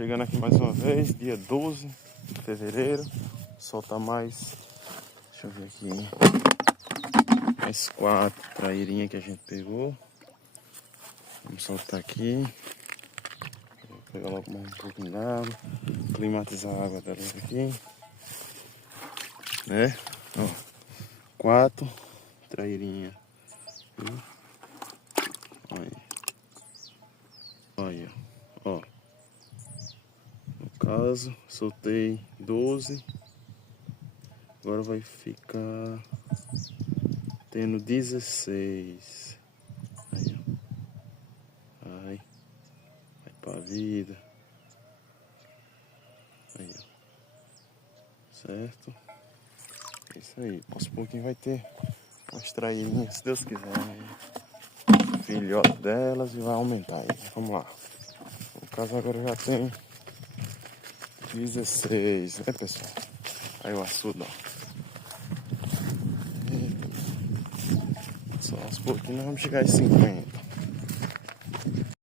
Chegando aqui mais uma vez, dia 12 de fevereiro. O sol tá mais... Deixa eu ver aqui. Mais 4 traírinhas que a gente pegou. Vamos soltar aqui. Vou pegar logo mais um pouquinho d'água. Climatizar a água delas aqui. Né? Ó, 4 traírinhas. Olha. Olha. Ó. No caso, soltei 12. Agora vai ficar tendo 16. Aí, ó. Vai pra vida. Aí, ó. Certo? É isso aí. Aos pouquinhos vai ter umas traírinhas, se Deus quiser. Filhote delas e vai aumentar aí. Vamos lá. No caso agora já tem 16, né, pessoal? Aí o açude, ó. Só aos pouquinhos nós vamos chegar a 50.